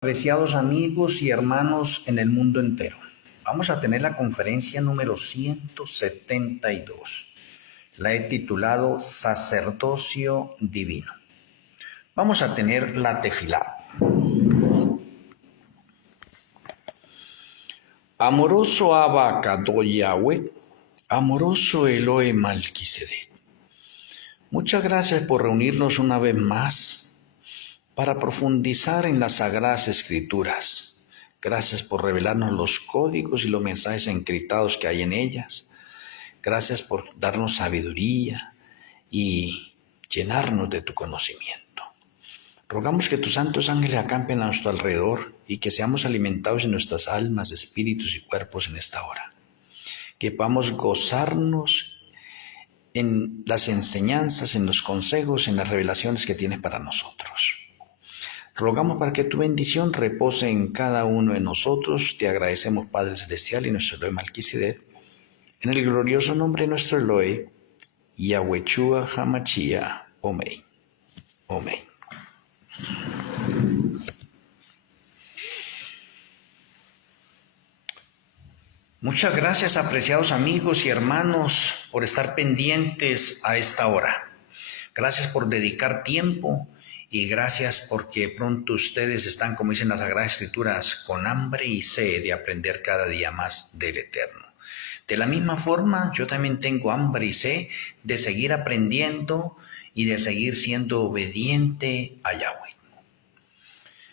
Apreciados amigos y hermanos en el mundo entero, vamos a tener la conferencia número 172. La he titulado Sacerdocio Divino. Vamos a tener la tefilá. Amoroso Abba Kadosh Yahweh, amoroso Elohe Malquisedec. Muchas gracias por reunirnos una vez más para profundizar en las Sagradas Escrituras. Gracias por revelarnos los códigos y los mensajes encriptados que hay en ellas. Gracias por darnos sabiduría y llenarnos de tu conocimiento. Rogamos que tus santos ángeles acampen a nuestro alrededor y que seamos alimentados en nuestras almas, espíritus y cuerpos en esta hora. Que podamos gozarnos en las enseñanzas, en los consejos, en las revelaciones que tienes para nosotros. Rogamos para que tu bendición repose en cada uno de nosotros. Te agradecemos, Padre Celestial y nuestro Elohe Malquisedec, en el glorioso nombre de nuestro Elohe, Yahwehshua HaMashiach. Amén. Amén. Muchas gracias, apreciados amigos y hermanos, por estar pendientes a esta hora. Gracias por dedicar tiempo. Y gracias porque pronto ustedes están, como dicen las Sagradas Escrituras, con hambre y sed de aprender cada día más del Eterno. De la misma forma, yo también tengo hambre y sed de seguir aprendiendo y de seguir siendo obediente a Yahweh.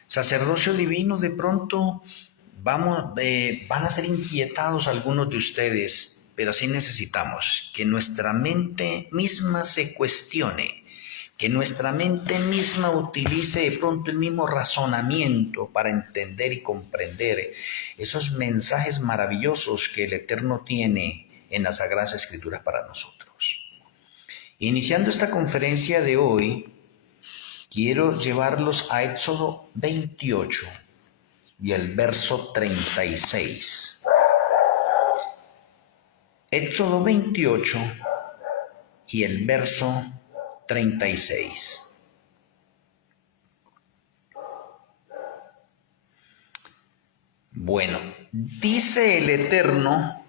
Sacerdocio divino, de pronto van a ser inquietados algunos de ustedes, pero sí necesitamos que nuestra mente misma se cuestione, que nuestra mente misma utilice de pronto el mismo razonamiento para entender y comprender esos mensajes maravillosos que el Eterno tiene en las Sagradas Escrituras para nosotros. Iniciando esta conferencia de hoy, quiero llevarlos a Éxodo 28 y el verso 36. Éxodo 28 y el verso 36. Bueno, dice el Eterno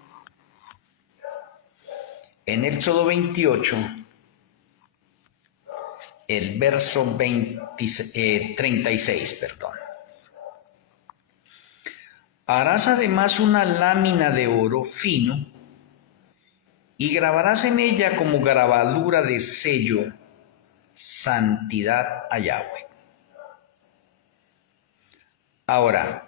en Éxodo 28, el verso 36, perdón. Harás además una lámina de oro fino y grabarás en ella como grabadura de sello santidad a Yahweh. Ahora,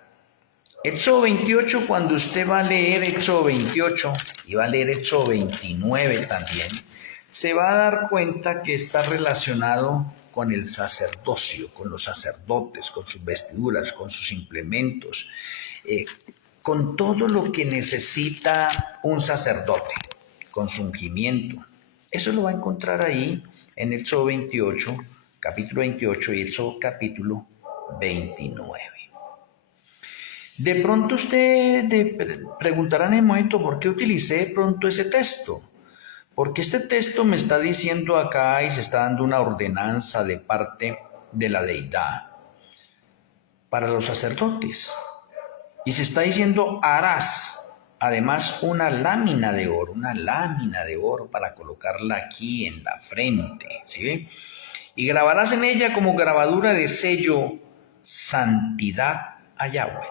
Éxodo 28, cuando usted va a leer Éxodo 28 y va a leer Éxodo 29 también, se va a dar cuenta que está relacionado con el sacerdocio, con los sacerdotes, con sus vestiduras, con sus implementos, con todo lo que necesita un sacerdote, con su ungimiento. Eso lo va a encontrar ahí en Éxodo 28, capítulo 28 y Éxodo capítulo 29. De pronto usted preguntará en el momento, ¿por qué utilicé de pronto ese texto? Porque este texto me está diciendo acá y se está dando una ordenanza de parte de la deidad para los sacerdotes. Y se está diciendo, harás además una lámina de oro para colocarla aquí en la frente, ¿sí? Y grabarás en ella como grabadura de sello santidad a Yahweh.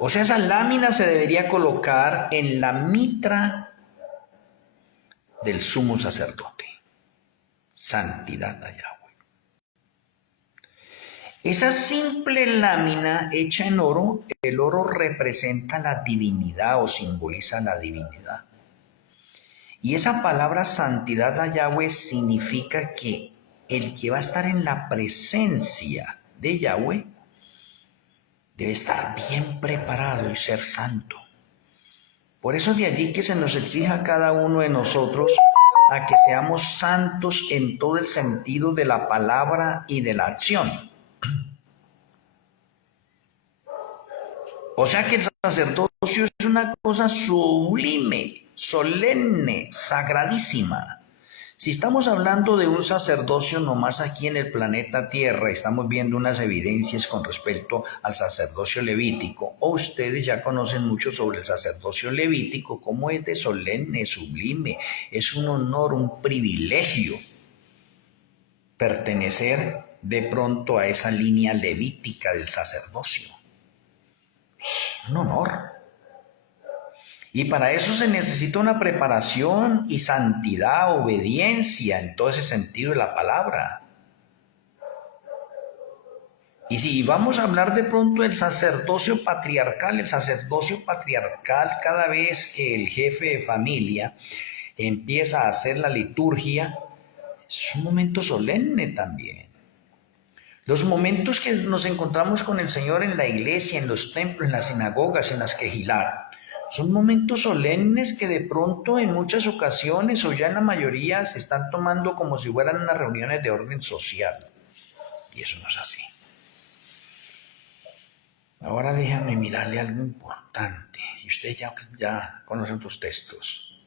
O sea, esa lámina se debería colocar en la mitra del sumo sacerdote. Santidad a Yahweh. Esa simple lámina hecha en oro, el oro representa la divinidad o simboliza la divinidad. Y esa palabra santidad a Yahweh significa que el que va a estar en la presencia de Yahweh debe estar bien preparado y ser santo. Por eso de allí que se nos exija a cada uno de nosotros a que seamos santos en todo el sentido de la palabra y de la acción. O sea que el sacerdocio es una cosa sublime, solemne, sagradísima. Si estamos hablando de un sacerdocio nomás aquí en el planeta Tierra, estamos viendo unas evidencias con respecto al sacerdocio levítico, o ustedes ya conocen mucho sobre el sacerdocio levítico, cómo es de solemne, sublime, es un honor, un privilegio pertenecer de pronto a esa línea levítica del sacerdocio. Un honor. Y para eso se necesita una preparación y santidad, obediencia en todo ese sentido de la palabra. Y si vamos a hablar de pronto del sacerdocio patriarcal, cada vez que el jefe de familia empieza a hacer la liturgia, es un momento solemne también. Los momentos que nos encontramos con el Señor en la iglesia, en los templos, en las sinagogas, en las quejilat, son momentos solemnes que de pronto en muchas ocasiones o ya en la mayoría se están tomando como si fueran unas reuniones de orden social. Y eso no es así. Ahora déjame mirarle algo importante. Y usted ya conoce otros textos.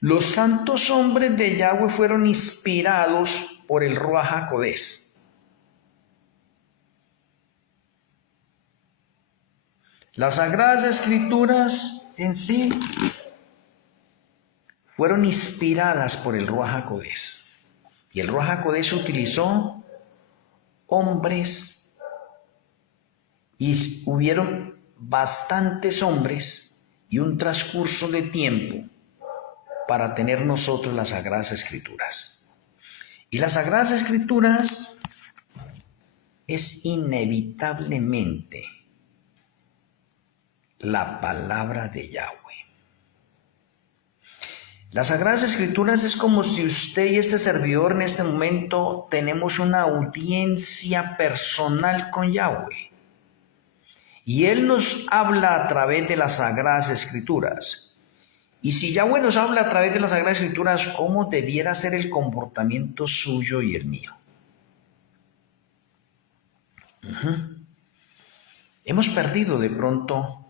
Los santos hombres de Yahweh fueron inspirados por el Ruaj HaKodesh. Las Sagradas Escrituras en sí fueron inspiradas por el Ruaj HaKodesh. Y el Ruaj HaKodesh utilizó hombres y hubieron bastantes hombres y un transcurso de tiempo para tener nosotros las Sagradas Escrituras. Y las Sagradas Escrituras es inevitablemente la palabra de Yahweh. Las Sagradas Escrituras es como si usted y este servidor en este momento tenemos una audiencia personal con Yahweh. Y Él nos habla a través de las Sagradas Escrituras. Y si Yahweh nos habla a través de las Sagradas Escrituras, ¿cómo debiera ser el comportamiento suyo y el mío? Hemos perdido de pronto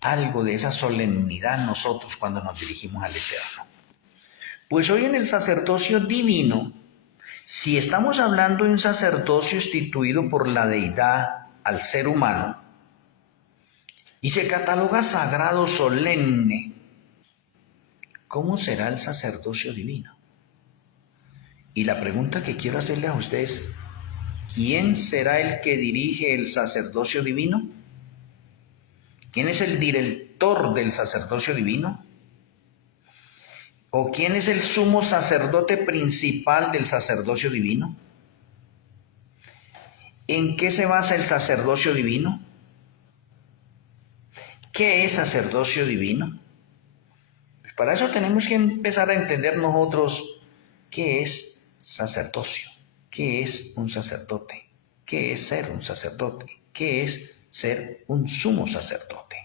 algo de esa solemnidad nosotros cuando nos dirigimos al Eterno. Pues hoy en el sacerdocio divino, si estamos hablando de un sacerdocio instituido por la deidad al ser humano, y se cataloga sagrado, solemne, ¿cómo será el sacerdocio divino? Y la pregunta que quiero hacerle a ustedes, ¿quién será el que dirige el sacerdocio divino? ¿Quién es el director del sacerdocio divino? ¿O quién es el sumo sacerdote principal del sacerdocio divino? ¿En qué se basa el sacerdocio divino? ¿Qué es sacerdocio divino? Pues para eso tenemos que empezar a entender nosotros qué es sacerdocio, qué es un sacerdote, qué es ser un sacerdote, qué es ser un sumo sacerdote,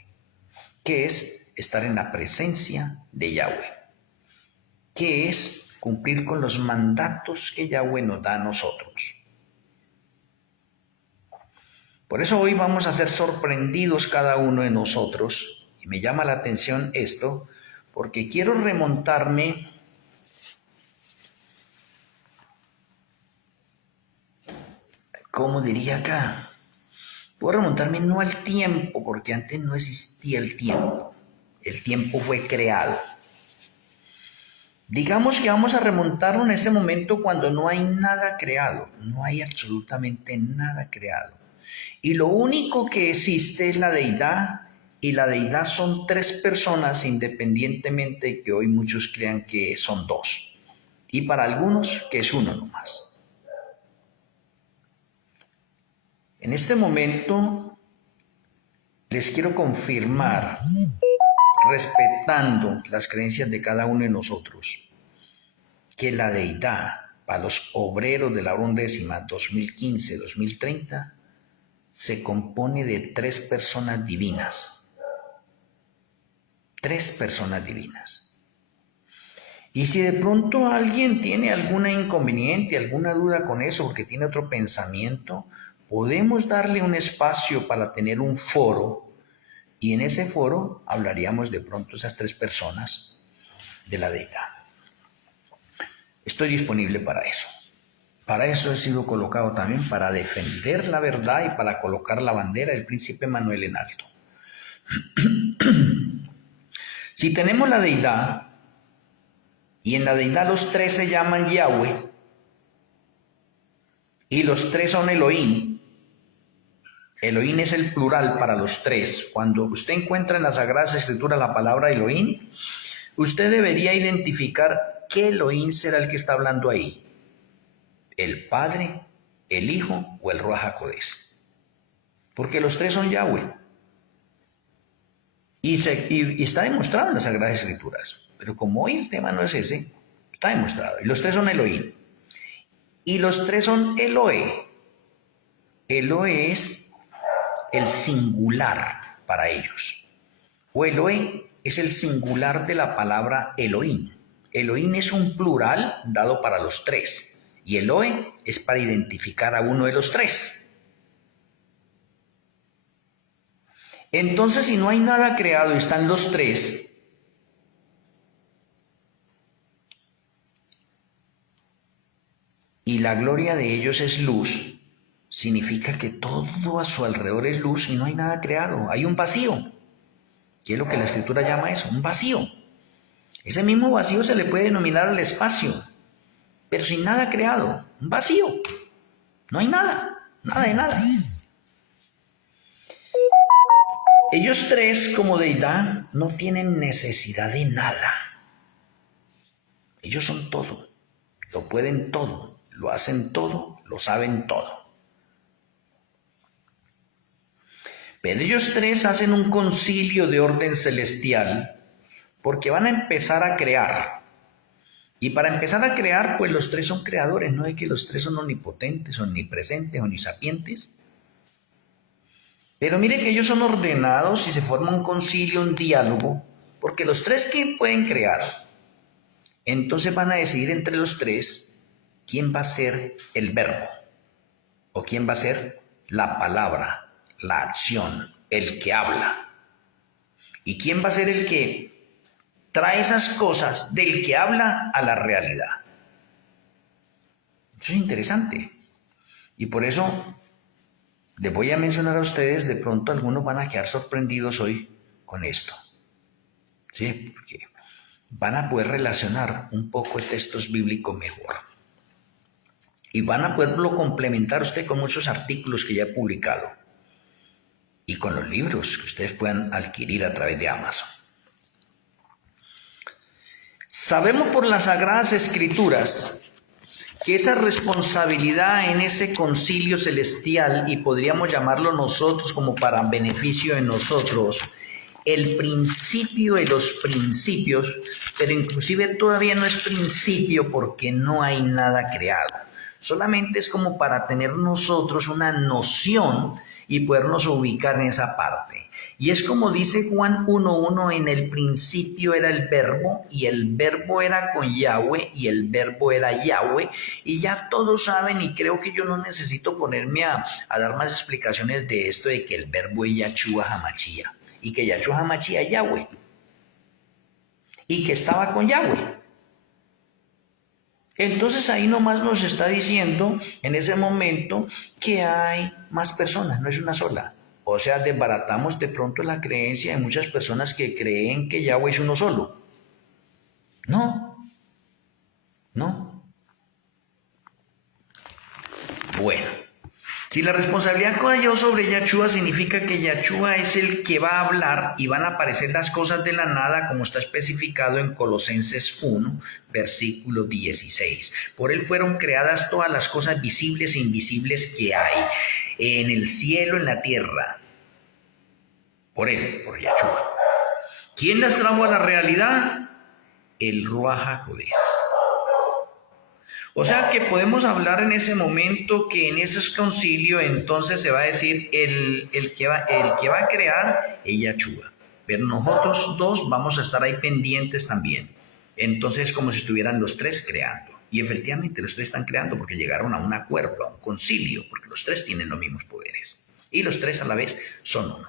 qué es estar en la presencia de Yahweh, qué es cumplir con los mandatos que Yahweh nos da a nosotros. Por eso hoy vamos a ser sorprendidos cada uno de nosotros, y me llama la atención esto, porque quiero remontarme ¿cómo diría acá? Puedo remontarme no al tiempo, porque antes no existía el tiempo fue creado. Digamos que vamos a remontarnos en ese momento cuando no hay nada creado, no hay absolutamente nada creado. Y lo único que existe es la deidad, y la deidad son tres personas, independientemente de que hoy muchos crean que son dos, y para algunos que es uno nomás. En este momento les quiero confirmar, respetando las creencias de cada uno de nosotros, que la deidad para los obreros de la hora undécima 2015-2030 se compone de tres personas divinas. Tres personas divinas. Y si de pronto alguien tiene alguna inconveniente, alguna duda con eso, porque tiene otro pensamiento, podemos darle un espacio para tener un foro, y en ese foro hablaríamos de pronto esas tres personas de la deidad. Estoy disponible para eso. Para eso he sido colocado también, para defender la verdad y para colocar la bandera del príncipe Manuel en alto. Si tenemos la deidad, y en la deidad los tres se llaman Yahweh, y los tres son Elohim. Elohim es el plural para los tres. Cuando usted encuentra en la Sagrada Escritura la palabra Elohim, usted debería identificar qué Elohim será el que está hablando ahí. ¿El Padre, el Hijo o el Ruach HaKodesh? Porque los tres son Yahweh. Y está demostrado en las Sagradas Escrituras. Pero como hoy el tema no es ese, está demostrado. Y los tres son Elohim. Y los tres son Elohe. Elohe es el singular para ellos. O Elohe es el singular de la palabra Elohim. Elohim es un plural dado para los tres. Y Elohe es para identificar a uno de los tres. Entonces, si no hay nada creado y están los tres, y la gloria de ellos es luz, significa que todo a su alrededor es luz y no hay nada creado. Hay un vacío, que es lo que la Escritura llama eso, un vacío. Ese mismo vacío se le puede denominar el espacio, pero sin nada creado, un vacío. No hay nada, nada de nada. Ellos tres, como deidad, no tienen necesidad de nada. Ellos son todo, lo pueden todo, lo hacen todo, lo saben todo. Pero ellos tres hacen un concilio de orden celestial porque van a empezar a crear. Y para empezar a crear, pues los tres son creadores, no es que los tres son omnipotentes, omnipresentes, omnisapientes. Pero mire que ellos son ordenados y se forma un concilio, un diálogo, porque los tres que pueden crear, entonces van a decidir entre los tres quién va a ser el verbo, o quién va a ser la palabra, la acción, el que habla, y quién va a ser el que trae esas cosas del que habla a la realidad. Eso es interesante. Y por eso les voy a mencionar a ustedes, de pronto algunos van a quedar sorprendidos hoy con esto. ¿Sí? Porque van a poder relacionar un poco el texto bíblico mejor. Y van a poderlo complementar usted con muchos artículos que ya he publicado. Y con los libros que ustedes puedan adquirir a través de Amazon. Sabemos por las Sagradas Escrituras que esa responsabilidad en ese concilio celestial, y podríamos llamarlo nosotros como para beneficio de nosotros, el principio de los principios, pero inclusive todavía no es principio porque no hay nada creado. Solamente es como para tener nosotros una noción y podernos ubicar en esa parte. Y es como dice Juan 1:1, en el principio era el verbo, y el verbo era con Yahweh, y el verbo era Yahweh, y ya todos saben, y creo que yo no necesito ponerme a dar más explicaciones de esto, de que el verbo es Yahshua HaMashiach, y que Yahshua HaMashiach es Yahweh, y que estaba con Yahweh. Entonces ahí nomás nos está diciendo en ese momento que hay más personas, no es una sola. O sea, desbaratamos de pronto la creencia de muchas personas que creen que Yahweh es uno solo. No. Bueno, si la responsabilidad cayó sobre Yahshua, significa que Yahshua es el que va a hablar y van a aparecer las cosas de la nada, como está especificado en Colosenses 1, versículo 16. Por él fueron creadas todas las cosas visibles e invisibles que hay, en el cielo, en la tierra. Por él, por Yahshua. ¿Quién las trajo a la realidad? El Ruach HaKodesh. O sea que podemos hablar en ese momento que en ese concilio entonces se va a decir el que va a crear es Yahshua. Pero nosotros dos vamos a estar ahí pendientes también. Entonces como si estuvieran los tres creando. Y efectivamente los tres están creando porque llegaron a un acuerdo, a un concilio, porque los tres tienen los mismos poderes. Y los tres a la vez son uno.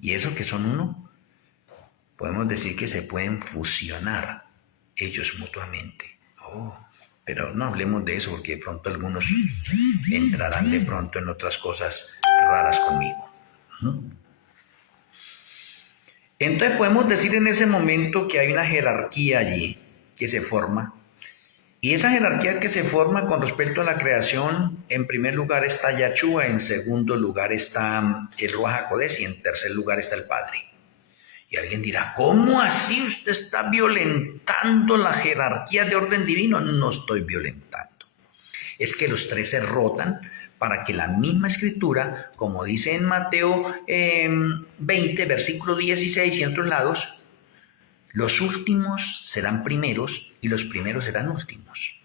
Y eso que son uno, podemos decir que se pueden fusionar ellos mutuamente. Oh, pero no hablemos de eso porque de pronto algunos entrarán de pronto en otras cosas raras conmigo. Entonces podemos decir en ese momento que hay una jerarquía allí que se forma. Y esa jerarquía que se forma con respecto a la creación, en primer lugar está Yahshua, en segundo lugar está el Ruach HaKodesh y en tercer lugar está el Padre. Y alguien dirá, ¿cómo así usted está violentando la jerarquía de orden divino? No estoy violentando. Es que los tres se rotan para que la misma escritura, como dice en Mateo 20, versículo 16 y en otros lados, los últimos serán primeros y los primeros serán últimos.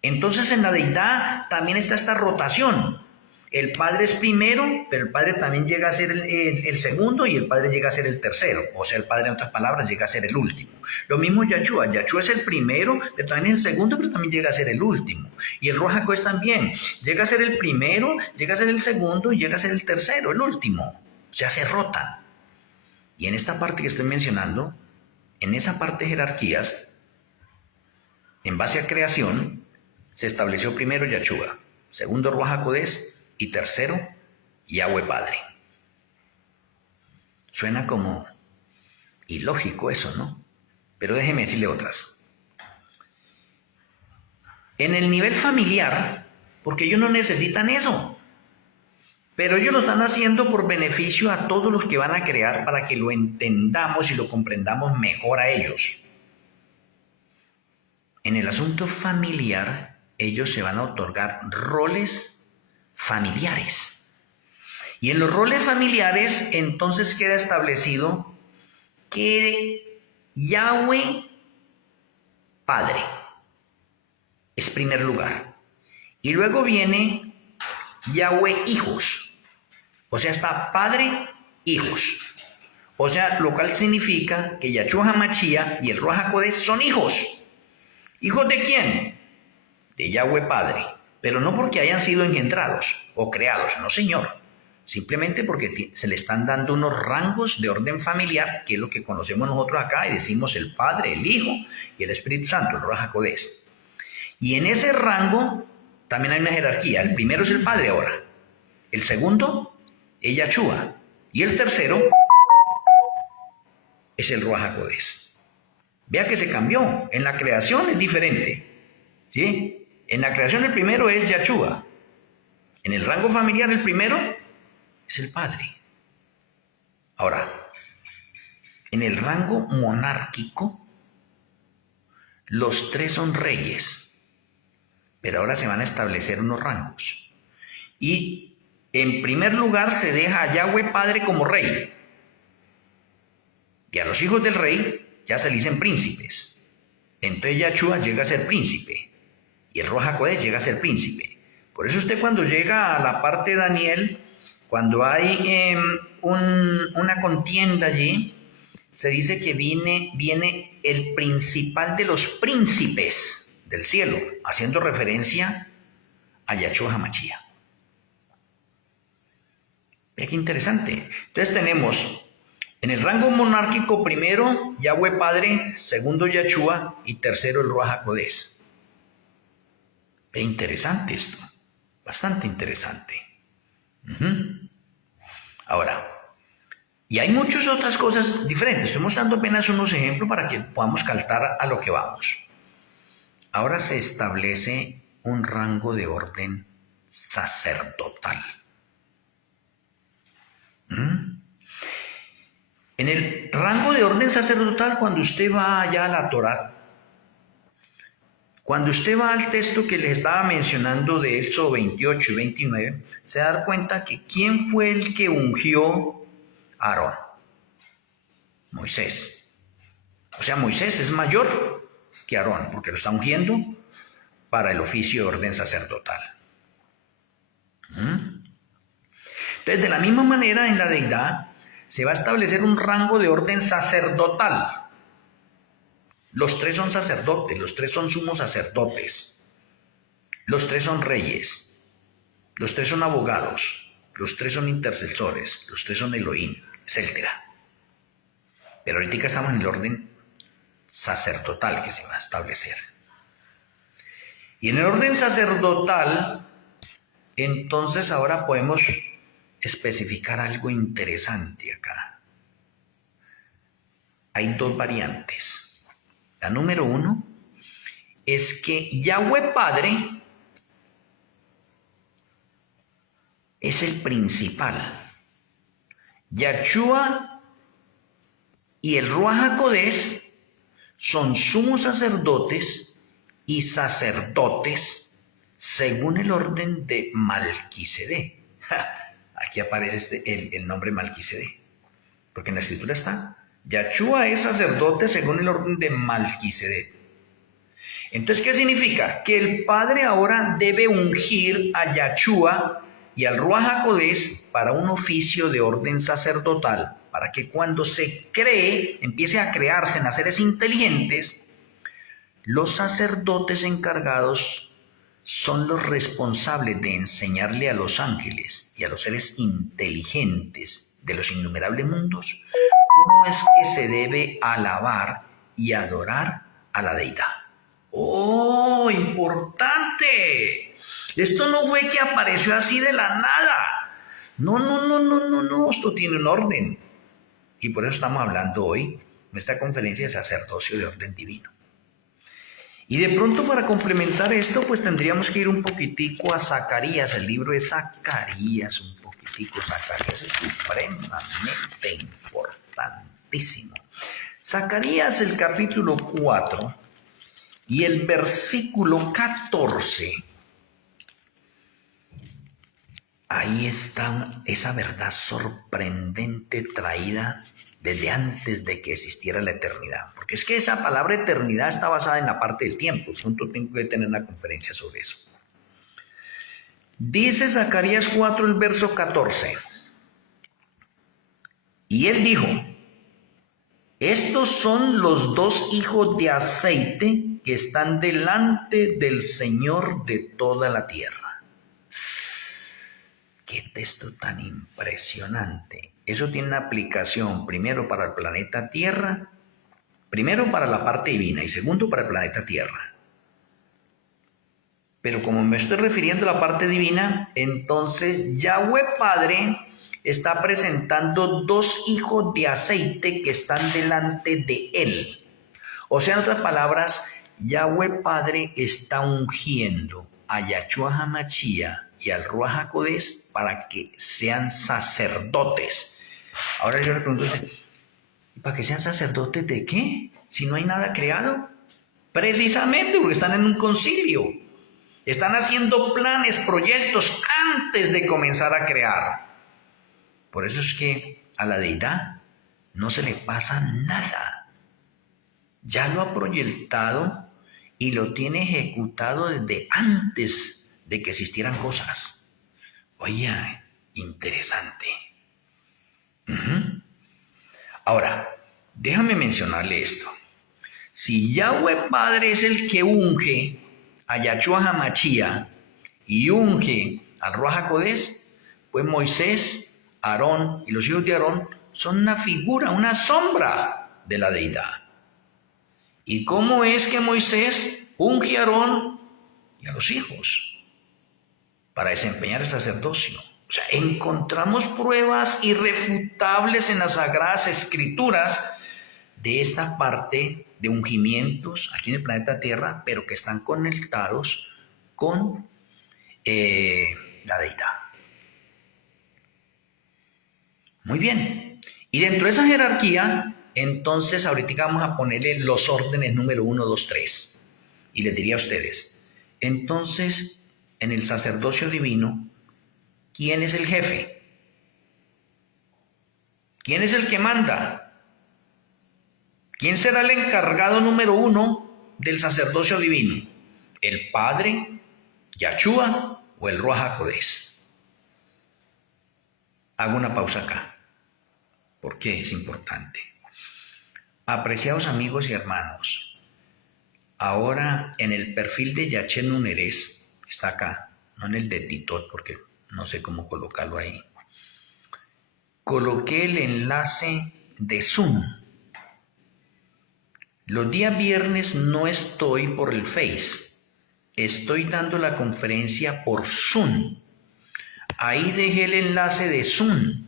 Entonces en la deidad también está esta rotación. El Padre es primero, pero el Padre también llega a ser el segundo y el Padre llega a ser el tercero. O sea, el Padre, en otras palabras, llega a ser el último. Lo mismo Yahshua. Yahshua es el primero, pero también es el segundo, pero también llega a ser el último. Y el Ruach HaKodesh también. Llega a ser el primero, llega a ser el segundo y llega a ser el tercero, el último. O sea, se rotan. Y en esta parte que estoy mencionando, en esa parte de jerarquías, en base a creación, se estableció primero Yahshua, segundo Ruach HaKodesh y tercero Yahweh Padre. Suena como ilógico eso, ¿no? Pero déjeme decirle otras. En el nivel familiar, porque ellos no necesitan eso, pero ellos lo están haciendo por beneficio a todos los que van a crear para que lo entendamos y lo comprendamos mejor a ellos. En el asunto familiar, ellos se van a otorgar roles familiares. Y en los roles familiares, entonces queda establecido que Yahweh Padre es primer lugar. Y luego viene Yahweh Hijos. O sea, está Padre, Hijos. O sea, lo cual significa que Yahshua HaMashiach y el Ruach HaKodesh son hijos. ¿Hijos de quién? De Yahweh Padre. Pero no porque hayan sido engendrados o creados, no señor. Simplemente porque se le están dando unos rangos de orden familiar, que es lo que conocemos nosotros acá, y decimos el Padre, el Hijo y el Espíritu Santo, el Ruach HaKodesh. Y en ese rango también hay una jerarquía. El primero es el Padre ahora. El segundo es Yahshua. Y el tercero es el Ruach HaKodesh. Vea que se cambió. En la creación es diferente. ¿Sí? En la creación el primero es Yahshua. En el rango familiar el primero es el Padre. Ahora, en el rango monárquico, los tres son reyes. Pero ahora se van a establecer unos rangos. Y en primer lugar se deja a Yahweh Padre como rey. Y a los hijos del rey ya se le dicen príncipes. Entonces Yahshua llega a ser príncipe. Y el Ruach HaKodesh llega a ser príncipe. Por eso usted cuando llega a la parte de Daniel, cuando hay una contienda allí, se dice que viene el principal de los príncipes del cielo, haciendo referencia a Yahshua HaMashiach. Ve qué interesante. Entonces tenemos en el rango monárquico primero Yahweh Padre, segundo Yahshua y tercero el Ruach HaKodesh. Ve interesante esto, bastante interesante. Ahora, y hay muchas otras cosas diferentes. Estamos dando apenas unos ejemplos para que podamos caltar a lo que vamos. Ahora se establece un rango de orden sacerdotal. En el rango de orden sacerdotal, cuando usted va allá a la Torá, cuando usted va al texto que les estaba mencionando de Éxodo 28 y 29, se da cuenta que ¿quién fue el que ungió a Aarón? Moisés. O sea, Moisés es mayor que Aarón, porque lo está ungiendo para el oficio de orden sacerdotal. Entonces, de la misma manera, en la deidad se va a establecer un rango de orden sacerdotal. Los tres son sacerdotes, los tres son sumos sacerdotes, los tres son reyes, los tres son abogados, los tres son intercesores, los tres son Elohim, etc. Pero ahorita estamos en el orden sacerdotal que se va a establecer. Y en el orden sacerdotal, entonces ahora podemos especificar algo interesante acá. Hay dos variantes. La número uno es que Yahweh Padre es el principal. Yahshua y el Ruach HaKodesh son sumos sacerdotes y sacerdotes según el orden de Malquisedec. Aquí aparece el nombre Malquisedec, porque en la escritura está, Yahshua es sacerdote según el orden de Malquisedec. Entonces, ¿qué significa? Que el Padre ahora debe ungir a Yahshua y al Ruach HaKodesh para un oficio de orden sacerdotal, para que cuando se cree, empiece a crearse en seres inteligentes, los sacerdotes encargados son los responsables de enseñarle a los ángeles y a los seres inteligentes de los innumerables mundos cómo es que se debe alabar y adorar a la deidad. ¡Oh, importante! Esto no fue que apareció así de la nada. No, esto tiene un orden. Y por eso estamos hablando hoy en esta conferencia de sacerdocio de orden divino. Y de pronto para complementar esto, pues tendríamos que ir un poquitico a Zacarías, el libro de Zacarías, un poquitico. Zacarías es supremamente importantísimo. Zacarías, el capítulo 4 y el versículo 14. Ahí está esa verdad sorprendente traída desde antes de que existiera la eternidad. Porque es que esa palabra eternidad está basada en la parte del tiempo. Pronto tengo que tener una conferencia sobre eso. Dice Zacarías 4, el verso 14. Y él dijo, estos son los dos hijos de aceite que están delante del Señor de toda la tierra. ¡Qué texto tan impresionante! Eso tiene una aplicación primero para el planeta Tierra, primero para la parte divina y segundo para el planeta Tierra. Pero como me estoy refiriendo a la parte divina, entonces Yahweh Padre está presentando dos hijos de aceite que están delante de él. O sea, en otras palabras, Yahweh Padre está ungiendo a Yahshua HaMashiach y al Ruach HaKodesh para que sean sacerdotes. Ahora yo le pregunto, ¿para que sean sacerdotes de qué? Si no hay nada creado. Precisamente porque están en un concilio. Están haciendo planes, proyectos antes de comenzar a crear. Por eso es que a la deidad no se le pasa nada. Ya lo ha proyectado y lo tiene ejecutado desde antes de que existieran cosas. Oye, interesante. Ahora, déjame mencionarle esto. Si Yahweh Padre es el que unge a Yahshua HaMashiach y unge al Ruach HaKodesh, pues Moisés, Aarón y los hijos de Aarón son una figura, una sombra de la deidad. ¿Y cómo es que Moisés unge a Aarón y a los hijos para desempeñar el sacerdocio? O sea, encontramos pruebas irrefutables en las Sagradas Escrituras de esta parte de ungimientos aquí en el planeta Tierra, pero que están conectados con la deidad. Muy bien. Y dentro de esa jerarquía, entonces ahorita vamos a ponerle los órdenes número 1, 2, 3. Y les diría a ustedes, entonces, en el sacerdocio divino, ¿quién es el jefe? ¿Quién es el que manda? ¿Quién será el encargado número 1 del sacerdocio divino? ¿El Padre, Yahshua o el Ruach HaKodesh? Hago una pausa acá, porque es importante. Apreciados amigos y hermanos, ahora en el perfil de Yahshua Nuneres, está acá, no en el de Titot, porque no sé cómo colocarlo ahí. Coloqué el enlace de Zoom. Los días viernes no estoy por el Face. estoy dando la conferencia por Zoom. Ahí dejé el enlace de Zoom.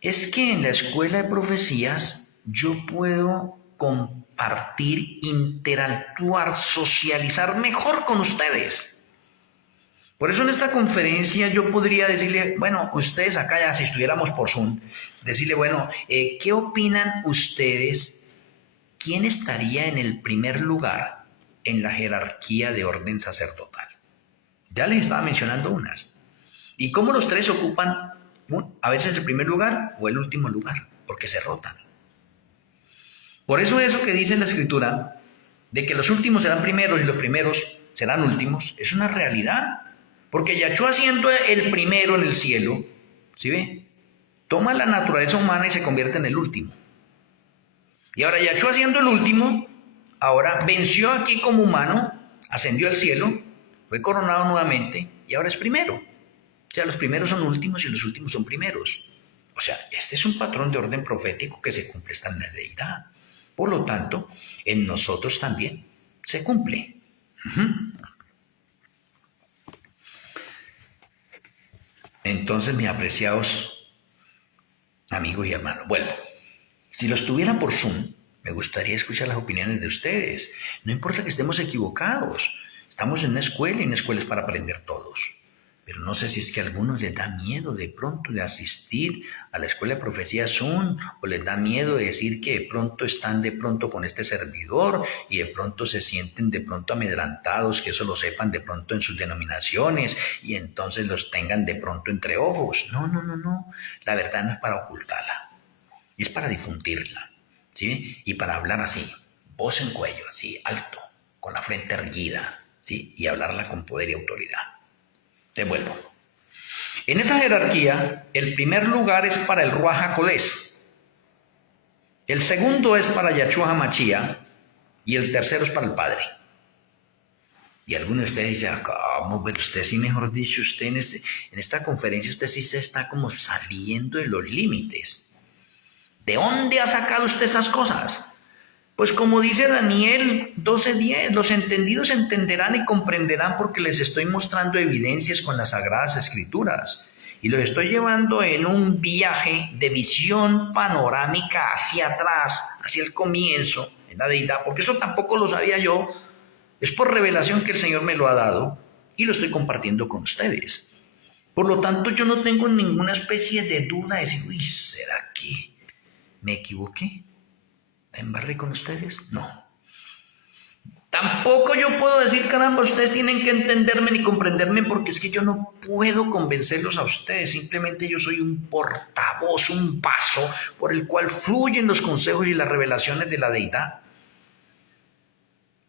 Es que en la Escuela de Profecías yo puedo compartir, interactuar, socializar mejor con ustedes. Por eso en esta conferencia yo podría decirle, bueno, ustedes acá ya si estuviéramos por Zoom, decirle, bueno, ¿qué opinan ustedes? ¿Quién estaría en el primer lugar en la jerarquía de orden sacerdotal? Ya les estaba mencionando unas. ¿Y cómo los tres ocupan a veces el primer lugar o el último lugar? Porque se rotan. Por eso que dice en la Escritura, de que los últimos serán primeros y los primeros serán últimos, es una realidad. Porque Yahshua siendo el primero en el cielo, ¿sí ve? Toma la naturaleza humana y se convierte en el último. Y ahora Yahshua siendo el último, ahora venció aquí como humano, ascendió al cielo, fue coronado nuevamente y ahora es primero. O sea, los primeros son últimos y los últimos son primeros. O sea, este es un patrón de orden profético que se cumple esta en la deidad. Por lo tanto, en nosotros también se cumple. Entonces, mis apreciados amigos y hermanos, bueno, si los tuviera por Zoom, me gustaría escuchar las opiniones de ustedes. No importa que estemos equivocados. Estamos en una escuela y una escuela es para aprender todos. Pero no sé si es que a algunos les da miedo de pronto de asistir a la escuela de profecía Zoom o les da miedo de decir que de pronto están de pronto con este servidor y de pronto se sienten de pronto amedrantados, que eso lo sepan de pronto en sus denominaciones y entonces los tengan de pronto entre ojos. No. La verdad no es para ocultarla, es para difundirla, ¿sí? Y para hablar así, voz en cuello, así, alto, con la frente erguida, ¿sí? Y hablarla con poder y autoridad. Te vuelvo. En esa jerarquía, el primer lugar es para el Ruach HaKodesh, el segundo es para Yahshua HaMashiach y el tercero es para el Padre. Y algunos de ustedes dicen, ¿cómo? Pero usted sí, mejor dicho, usted en esta conferencia usted sí se está como saliendo de los límites. ¿De dónde ha sacado usted esas cosas? Pues como dice Daniel 12:10, los entendidos entenderán y comprenderán porque les estoy mostrando evidencias con las Sagradas Escrituras. Y los estoy llevando en un viaje de visión panorámica hacia atrás, hacia el comienzo, en la deidad, porque eso tampoco lo sabía yo, es por revelación que el Señor me lo ha dado y lo estoy compartiendo con ustedes. Por lo tanto, yo no tengo ninguna especie de duda de decir, uy, ¿será que me equivoqué? ¿Me embarré con ustedes? No. Tampoco yo puedo decir, caramba, ustedes tienen que entenderme ni comprenderme porque es que yo no puedo convencerlos a ustedes. Simplemente yo soy un portavoz, un vaso por el cual fluyen los consejos y las revelaciones de la deidad.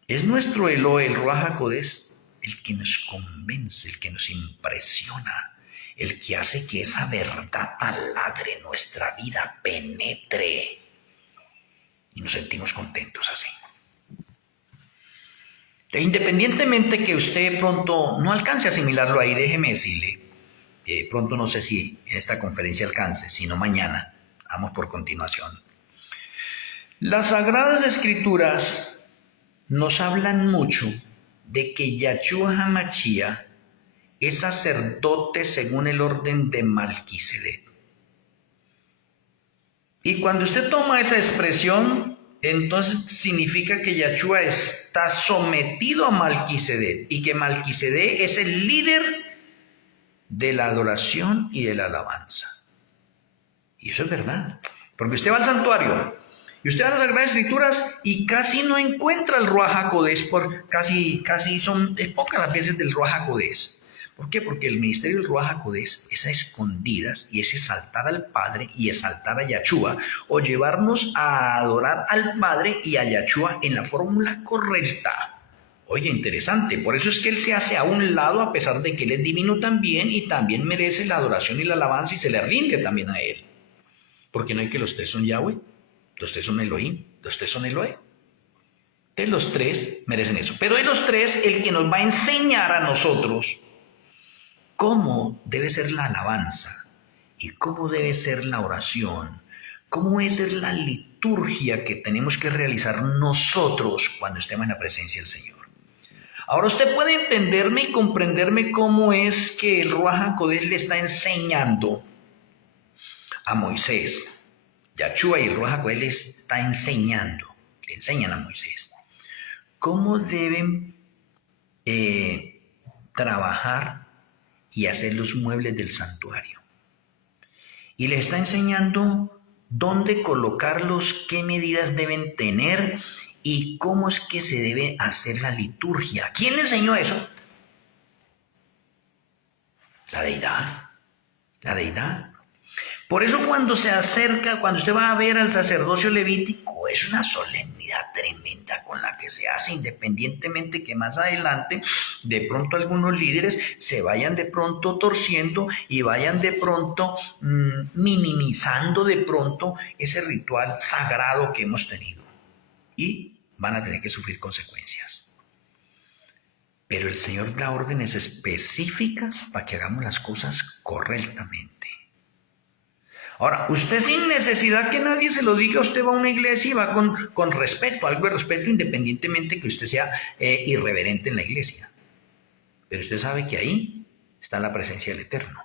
Es nuestro Elohe, el Ruach HaKodesh, el que nos convence, el que nos impresiona, el que hace que esa verdad taladre nuestra vida, penetre y nos sentimos contentos así. Independientemente que usted pronto no alcance a asimilarlo ahí, déjeme decirle, pronto no sé si en esta conferencia alcance, sino mañana, vamos por continuación. Las Sagradas Escrituras nos hablan mucho de que Yahshua HaMashiach es sacerdote según el orden de Malquisedec. Y cuando usted toma esa expresión, entonces significa que Yahshua está sometido a Malquisedec y que Malquisedec es el líder de la adoración y de la alabanza. Y eso es verdad, porque usted va al santuario y usted va a las Sagradas Escrituras y casi no encuentra el Ruach HaKodesh, son pocas las veces del Ruach HaKodesh. ¿Por qué? Porque el ministerio del Ruach HaKodesh es a escondidas y es exaltar al Padre y exaltar a Yahshua o llevarnos a adorar al Padre y a Yahshua en la fórmula correcta. Oye, interesante, por eso es que Él se hace a un lado a pesar de que Él es divino también y también merece la adoración y la alabanza y se le rinde también a Él. Porque no hay que los tres son Yahweh, los tres son Elohim, los tres son Elohe. Entonces los tres merecen eso. Pero de los tres, el que nos va a enseñar a nosotros cómo debe ser la alabanza y cómo debe ser la oración, cómo debe ser la liturgia que tenemos que realizar nosotros cuando estemos en la presencia del Señor. Ahora usted puede entenderme y comprenderme cómo es que el Ruach HaKodesh le está enseñando a Moisés. Yahshua y el Ruach HaKodesh le está enseñando, le enseñan a Moisés cómo deben trabajar y hacer los muebles del santuario. Y le está enseñando dónde colocarlos, qué medidas deben tener y cómo es que se debe hacer la liturgia. ¿Quién le enseñó eso? La deidad. La deidad. Por eso cuando se acerca, cuando usted va a ver al sacerdocio levítico, es una solemnidad tremenda con la que se hace, independientemente que más adelante de pronto algunos líderes se vayan de pronto torciendo y vayan de pronto minimizando de pronto ese ritual sagrado que hemos tenido. Y van a tener que sufrir consecuencias. Pero el Señor da órdenes específicas para que hagamos las cosas correctamente. Ahora, usted sin necesidad que nadie se lo diga, usted va a una iglesia y va con respeto, algo de respeto, independientemente que usted sea irreverente en la iglesia. Pero usted sabe que ahí está la presencia del Eterno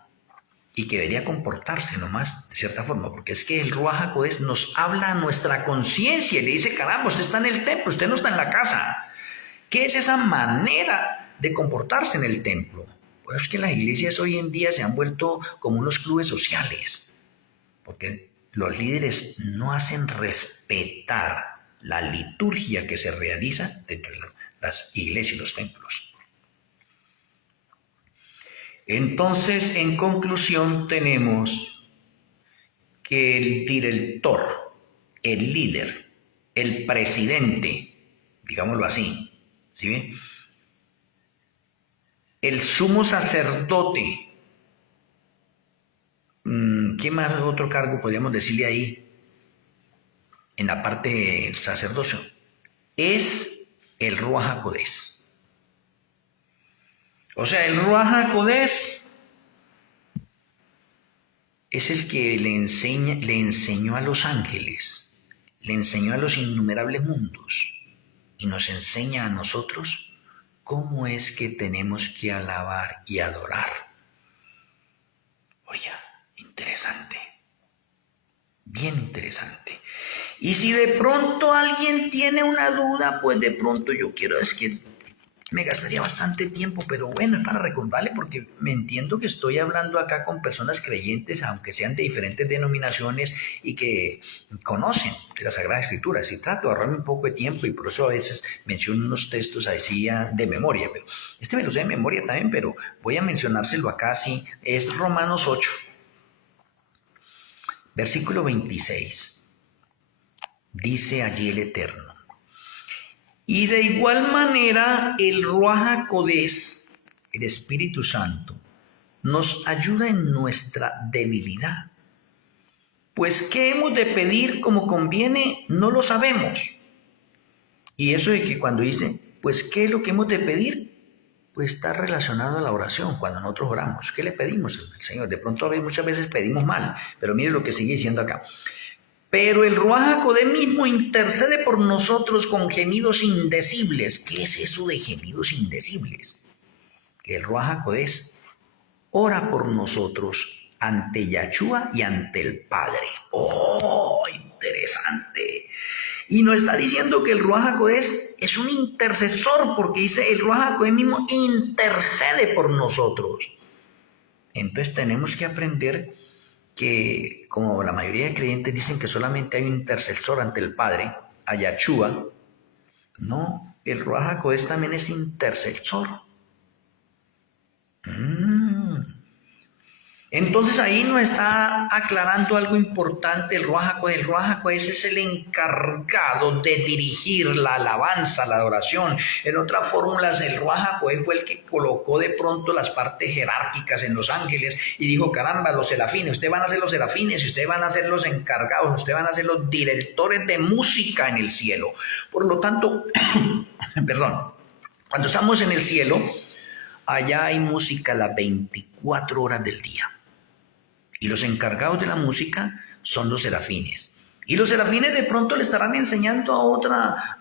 y que debería comportarse nomás de cierta forma, porque es que el Ruach HaKodesh nos habla a nuestra conciencia y le dice, caramba, usted está en el templo, usted no está en la casa. ¿Qué es esa manera de comportarse en el templo? Pues es que las iglesias hoy en día se han vuelto como unos clubes sociales, porque los líderes no hacen respetar la liturgia que se realiza dentro de las iglesias y los templos. Entonces, en conclusión, tenemos que el director, el líder, el presidente, digámoslo así, ¿sí ven? El sumo sacerdote, ¿qué más otro cargo podríamos decirle ahí en la parte del sacerdocio? Es el Ruach HaKodesh. O sea, el Ruach HaKodesh es el que le enseñó a los ángeles, le enseñó a los innumerables mundos y nos enseña a nosotros cómo es que tenemos que alabar y adorar. Oye, interesante, bien interesante. Y si de pronto alguien tiene una duda, pues de pronto yo quiero, es que me gastaría bastante tiempo, pero bueno, es para recordarle porque me entiendo que estoy hablando acá con personas creyentes, aunque sean de diferentes denominaciones y que conocen de la Sagrada Escritura. Si trato de ahorrarme un poco de tiempo y por eso a veces menciono unos textos así de memoria, pero este me lo sé de memoria también, pero voy a mencionárselo acá así. Es Romanos 8, versículo 26. Dice allí el Eterno. Y de igual manera el Ruach HaKodesh, el Espíritu Santo, nos ayuda en nuestra debilidad. Pues ¿qué hemos de pedir como conviene? No lo sabemos. Y eso de que cuando dice, pues ¿qué es lo que hemos de pedir? Pues está relacionado a la oración, cuando nosotros oramos. ¿Qué le pedimos al Señor? De pronto muchas veces pedimos mal, pero mire lo que sigue diciendo acá. Pero el Ruach HaKodesh mismo intercede por nosotros con gemidos indecibles. ¿Qué es eso de gemidos indecibles? Que el Ruach HaKodesh ora por nosotros ante Yahshua y ante el Padre. ¡Oh, interesante! Y nos está diciendo que el Ruach HaKodesh es un intercesor, porque dice el Ruach HaKodesh mismo intercede por nosotros. Entonces tenemos que aprender que, como la mayoría de creyentes dicen que solamente hay un intercesor ante el Padre, a Yahshua, no, el Ruach HaKodesh también es intercesor. Entonces ahí nos está aclarando algo importante el Ruach HaKodesh. El Ruach HaKodesh es el encargado de dirigir la alabanza, la adoración. En otras fórmulas, el Ruach HaKodesh fue el que colocó de pronto las partes jerárquicas en los ángeles y dijo, caramba, los serafines, ustedes van a ser los serafines, ustedes van a ser los encargados, ustedes van a ser los directores de música en el cielo. Por lo tanto, perdón, cuando estamos en el cielo, allá hay música las 24 horas del día. Y los encargados de la música son los serafines. Y los serafines de pronto le estarán enseñando a otra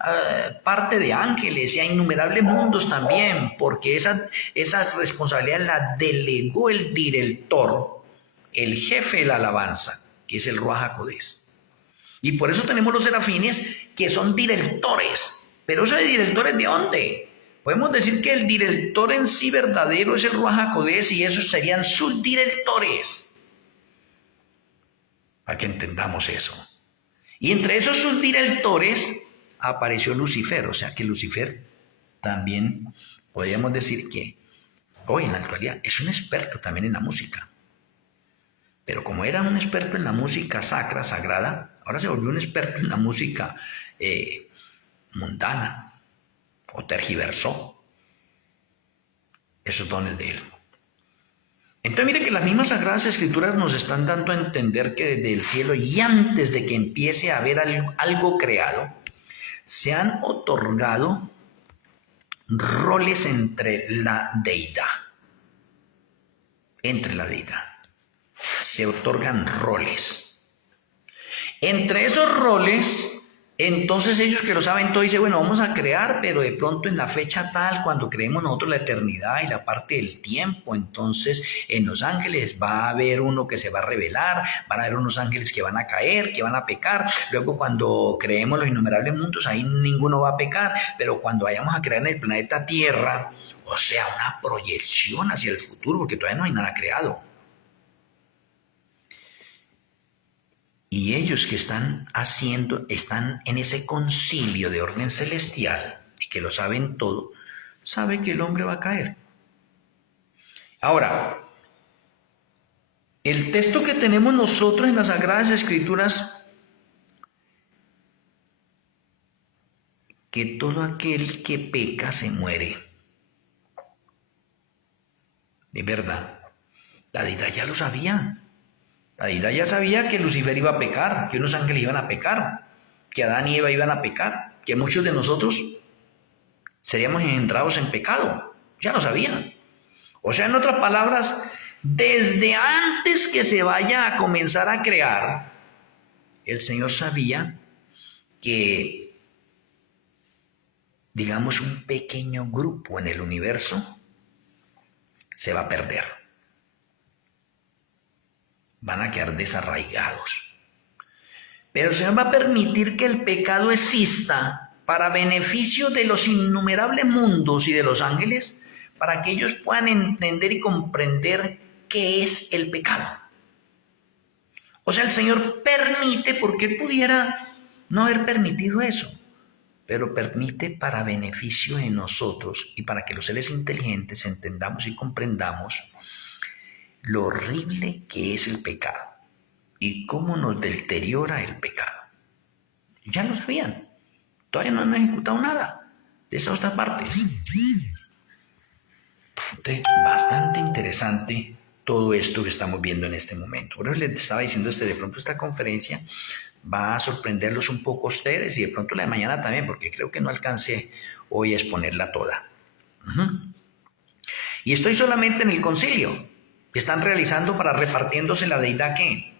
parte de ángeles y a innumerables mundos también, porque esas responsabilidades las delegó el director, el jefe de la alabanza, que es el Ruach HaKodesh. Y por eso tenemos los serafines que son directores. Pero ¿eso de directores de dónde? Podemos decir que el director en sí verdadero es el Ruach HaKodesh y esos serían subdirectores. Para que entendamos eso. Y entre esos subdirectores apareció Lucifer, o sea que Lucifer también podríamos decir que hoy en la actualidad es un experto también en la música. Pero como era un experto en la música sacra, sagrada, ahora se volvió un experto en la música mundana, o tergiversó esos dones de él. Entonces mire que las mismas Sagradas Escrituras nos están dando a entender que desde el cielo y antes de que empiece a haber algo creado, se han otorgado roles entre la deidad. Entre la deidad. Se otorgan roles. Entre esos roles, entonces ellos que lo saben todo dicen, bueno, vamos a crear, pero de pronto en la fecha tal, cuando creemos nosotros la eternidad y la parte del tiempo, entonces en los ángeles va a haber uno que se va a revelar, van a haber unos ángeles que van a caer, que van a pecar, luego cuando creemos los innumerables mundos, ahí ninguno va a pecar, pero cuando vayamos a crear en el planeta Tierra, o sea, una proyección hacia el futuro, porque todavía no hay nada creado. Y ellos que están en ese concilio de orden celestial, y que lo saben todo, saben que el hombre va a caer. Ahora, el texto que tenemos nosotros en las Sagradas Escrituras, que todo aquel que peca se muere. De verdad, la deidad ya lo sabía. La deidad ya sabía que Lucifer iba a pecar, que unos ángeles iban a pecar, que Adán y Eva iban a pecar, que muchos de nosotros seríamos engendrados en pecado. Ya lo sabían. O sea, en otras palabras, desde antes que se vaya a comenzar a crear, el Señor sabía que, digamos, un pequeño grupo en el universo se va a perder. Van a quedar desarraigados. Pero el Señor va a permitir que el pecado exista para beneficio de los innumerables mundos y de los ángeles, para que ellos puedan entender y comprender qué es el pecado. O sea, el Señor permite, porque Él pudiera no haber permitido eso, pero permite para beneficio de nosotros y para que los seres inteligentes entendamos y comprendamos lo horrible que es el pecado y cómo nos deteriora el pecado. Ya lo sabían, todavía no han ejecutado nada de esas otras partes. Bastante interesante todo esto que estamos viendo en este momento. Por eso les estaba diciendo, de pronto esta conferencia va a sorprenderlos un poco a ustedes y de pronto la de mañana también, porque creo que no alcancé hoy a exponerla toda. Y estoy solamente en el concilio que están realizando para repartiéndose la deidad, ¿qué?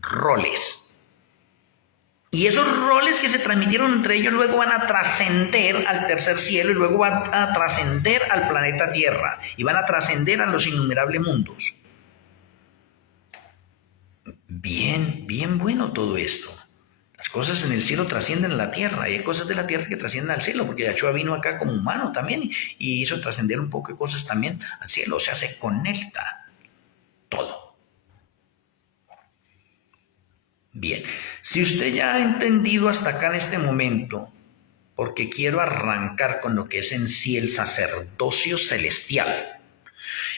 Roles. Y esos roles que se transmitieron entre ellos luego van a trascender al tercer cielo y luego van a trascender al planeta Tierra y van a trascender a los innumerables mundos. Bien, bien bueno todo esto. Las cosas en el cielo trascienden a la tierra y hay cosas de la tierra que trascienden al cielo, porque Yahshua vino acá como humano también y hizo trascender un poco de cosas también al cielo, o sea, se conecta todo. Bien, si usted ya ha entendido hasta acá en este momento, porque quiero arrancar con lo que es en sí el sacerdocio celestial,